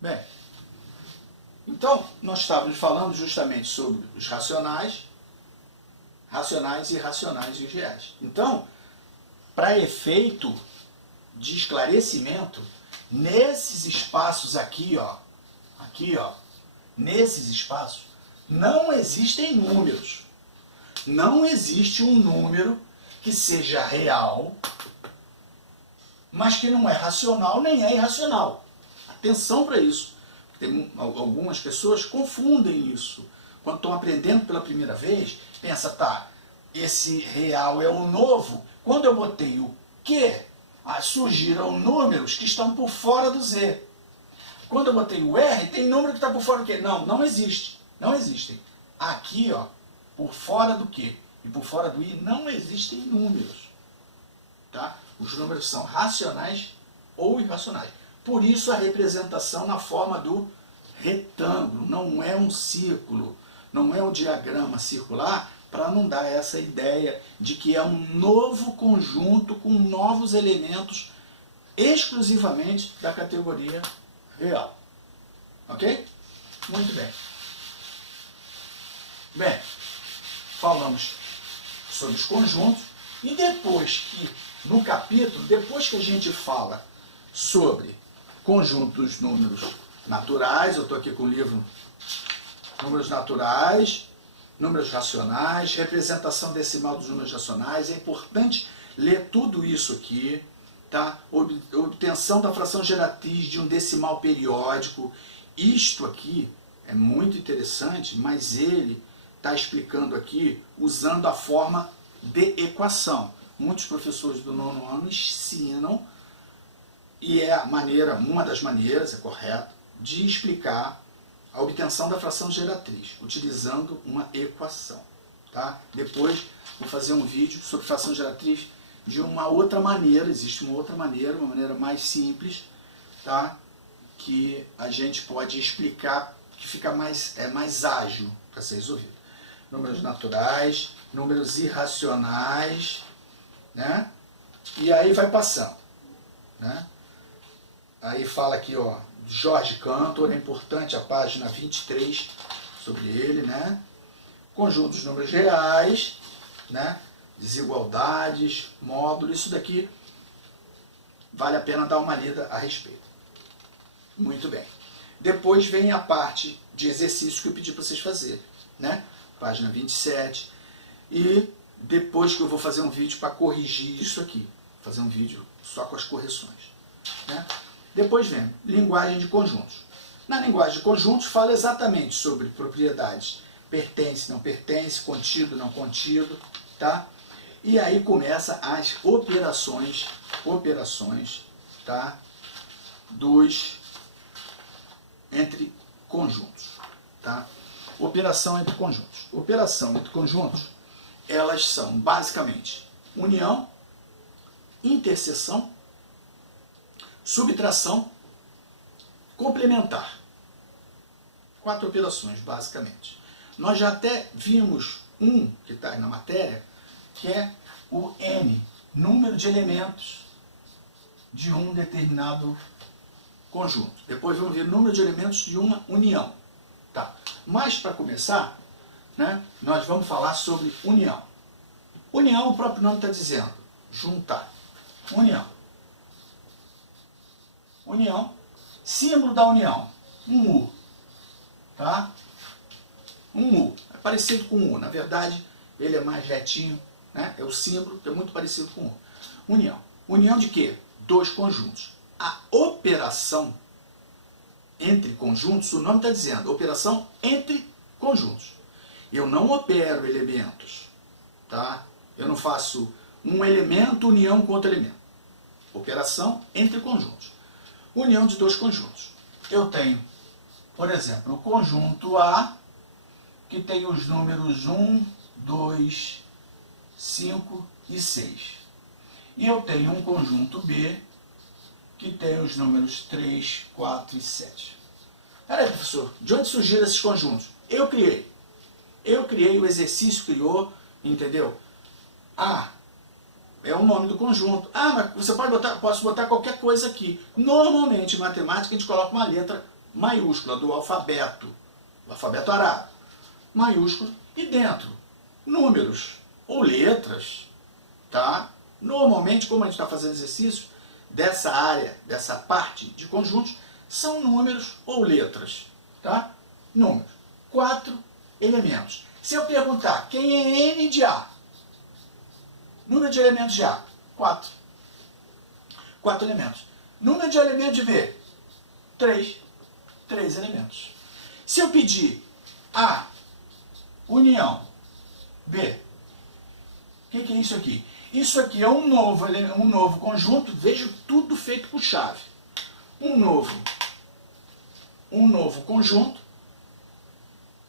Bem, então nós estávamos falando justamente sobre os racionais e irracionais e os reais. Então, para efeito de esclarecimento, nesses espaços aqui, nesses espaços, não existem números. Não existe um número que seja real, mas que não é racional nem é irracional. Atenção para isso. Tem algumas pessoas confundem isso. Quando estão aprendendo pela primeira vez, pensa, tá, esse real é o novo. Quando eu botei o que, surgiram números que estão por fora do Z. Quando eu botei o R, tem número que está por fora do Q. Não, não existe. Não existem. Aqui, ó, por fora do Q e por fora do I, não existem números. Tá? Os números são racionais ou irracionais. Por isso a representação na forma do retângulo. Não é um círculo, não é um diagrama circular, para não dar essa ideia de que é um novo conjunto com novos elementos exclusivamente da categoria real. Ok? Muito bem. Bem, falamos sobre os conjuntos e depois que, no capítulo, depois que a gente fala sobre conjuntos números naturais, eu estou aqui com o livro Números Naturais, Números Racionais, representação decimal dos números racionais, é importante ler tudo isso aqui, tá? Obtenção da fração geratriz de um decimal periódico. Isto aqui é muito interessante, mas ele está explicando aqui usando a forma de equação. Muitos professores do 9º ano ensinam, e é a maneira, uma das maneiras, é correto, de explicar a obtenção da fração geratriz, utilizando uma equação. Tá? Depois vou fazer um vídeo sobre fração geratriz de uma outra maneira, existe uma outra maneira, uma maneira mais simples, tá? Que a gente pode explicar, que fica mais ágil para ser resolvido. Números naturais, números irracionais, né? E aí vai passando, né? Aí fala aqui, ó, Jorge Cantor, é importante a página 23 sobre ele, né? Conjunto dos números reais, né? Desigualdades, módulo, isso daqui vale a pena dar uma lida a respeito. Muito bem. Depois vem a parte de exercício que eu pedi para vocês fazerem, né? Página 27. E depois que eu vou fazer um vídeo para corrigir isso aqui, fazer um vídeo só com as correções, né? Depois vem linguagem de conjuntos. Na linguagem de conjuntos fala exatamente sobre propriedades pertence, não pertence, contido, não contido, tá? E aí começa as operações, tá? Entre conjuntos, tá? Operação entre conjuntos. Operação entre conjuntos, elas são basicamente união, interseção, subtração, complementar. 4 operações, basicamente. Nós já até vimos um que está aí na matéria, que é o N, número de elementos de um determinado conjunto. Depois vamos ver o número de elementos de uma união. Tá. Mas, para começar, né, nós vamos falar sobre união. União, o próprio nome está dizendo, juntar. União. União. Símbolo da união, um U. Tá? Um U. É parecido com um U. Na verdade, ele é mais retinho, né? É o símbolo que é muito parecido com um U. União. União de quê? 2 conjuntos. A operação entre conjuntos, o nome está dizendo, operação entre conjuntos. Eu não opero elementos, tá? Eu não faço um elemento união com outro elemento. Operação entre conjuntos. União de 2 conjuntos. Eu tenho, por exemplo, o conjunto A, que tem os números 1, 2, 5 e 6. E eu tenho um conjunto B, que tem os números 3, 4 e 7. Peraí, professor, de onde surgiram esses conjuntos? Eu criei. Eu criei, o exercício criou, entendeu? A é o nome do conjunto. Ah, mas você pode botar, posso botar qualquer coisa aqui. Normalmente, em matemática, a gente coloca uma letra maiúscula do alfabeto arábico, maiúscula, e dentro, números ou letras, tá? Normalmente, como a gente está fazendo exercícios dessa área, dessa parte de conjuntos, são números ou letras, tá? Números. 4 elementos. Se eu perguntar quem é N de A, número de elementos de A, 4. 4 elementos. Número de elementos de B, 3. 3 elementos. Se eu pedir A, união, B, o que é isso aqui? Isso aqui é um novo conjunto, vejo tudo feito por chave. Um novo conjunto,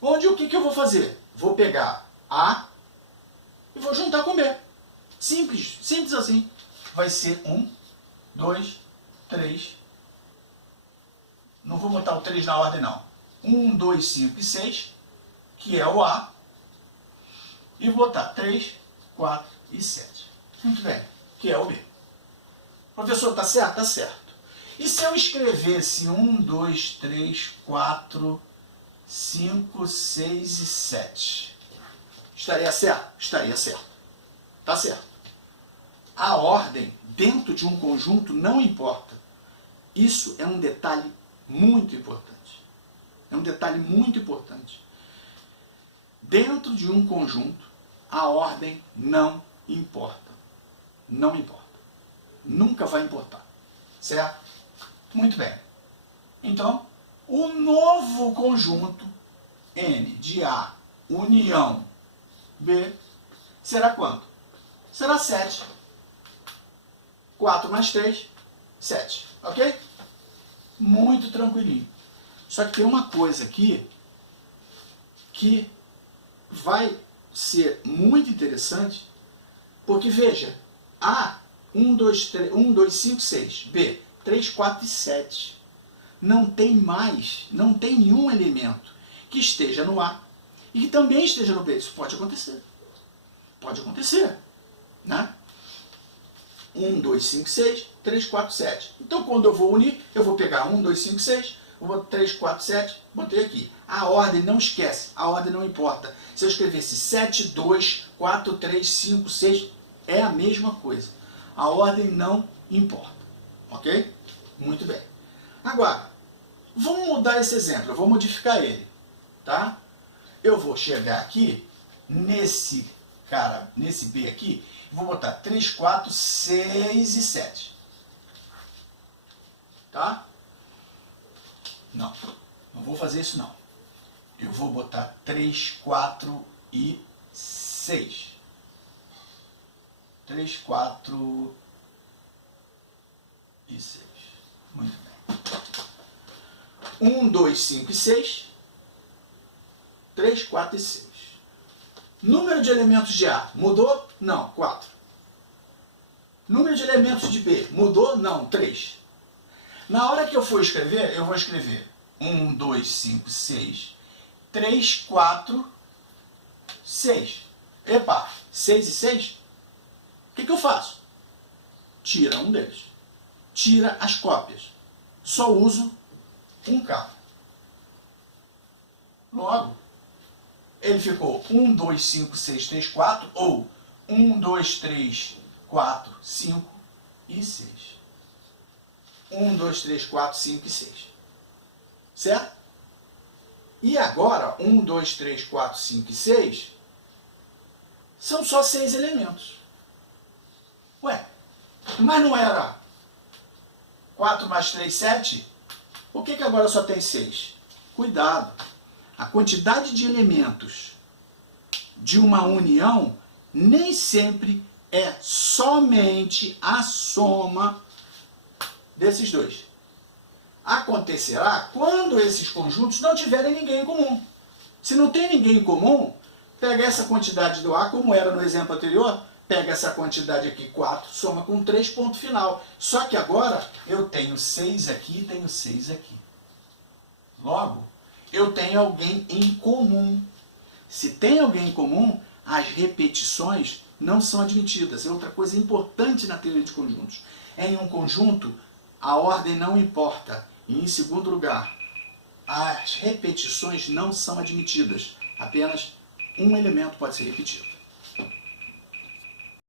onde o que eu vou fazer? Vou pegar A e vou juntar com B. Simples, simples assim. Vai ser 1, 2, 3. Não vou botar o 3 na ordem não. 1, 2, 5 e 6, que é o A. E vou botar 3, 4 e 7. Muito bem, que é o B. Professor, tá certo? Tá certo. E se eu escrevesse 1, 2, 3, 4, 5, 6 e 7? Estaria certo? Estaria certo. Tá certo. A ordem dentro de um conjunto não importa. Isso é um detalhe muito importante. É um detalhe muito importante. Dentro de um conjunto, a ordem não importa. Não importa. Nunca vai importar. Certo? Muito bem. Então, o novo conjunto N de A união B será quanto? Será 7. 4 mais 3, 7. Ok? Muito tranquilinho. Só que tem uma coisa aqui que vai ser muito interessante, porque veja, A, 1, 2, 5, 6, B, 3, 4 e 7. Não tem mais, não tem nenhum elemento que esteja no A e que também esteja no B. Isso pode acontecer. Pode acontecer, né? 1, 2, 5, 6, 3, 4, 7. Então, quando eu vou unir, eu vou pegar 1, 2, 5, 6, eu vou 3, 4, 7, botei aqui. A ordem não esquece, a ordem não importa. Se eu escrevesse 7, 2, 4, 3, 5, 6, é a mesma coisa. A ordem não importa. Ok? Muito bem. Agora, vamos mudar esse exemplo, eu vou modificar ele. Tá? Eu vou chegar aqui, nesse B aqui, vou botar 3, 4, 6 e 7. Tá? Não, não vou fazer isso não. Eu vou botar 3, 4 e 6. 3, 4 e 6. Muito bem. 1, 2, 5 e 6. 3, 4 e 6. Número de elementos de A mudou? Não, 4. Número de elementos de B mudou? Não, 3. Na hora que eu for escrever, eu vou escrever 1, 2, 5, 6, 3, 4, 6. Epa, 6 e 6? O que eu faço? Tira um deles. Tira as cópias. Só uso um K. Logo, ele ficou 1, 2, 5, 6, 3, 4, ou 1, 2, 3, 4, 5 e 6. 1, 2, 3, 4, 5 e 6. Certo? E agora, 1, 2, 3, 4, 5 e 6 são só 6 elementos. Ué, mas não era 4 mais 3, 7? Por que agora só tem 6? Cuidado. A quantidade de elementos de uma união nem sempre é somente a soma desses dois. Acontecerá quando esses conjuntos não tiverem ninguém em comum. Se não tem ninguém em comum, pega essa quantidade do A, como era no exemplo anterior, pega essa quantidade aqui, 4, soma com 3, ponto final. Só que agora eu tenho 6 aqui e tenho 6 aqui. Logo, eu tenho alguém em comum. Se tem alguém em comum, as repetições não são admitidas. É outra coisa importante na teoria de conjuntos. Em um conjunto, a ordem não importa. E, em segundo lugar, as repetições não são admitidas. Apenas um elemento pode ser repetido.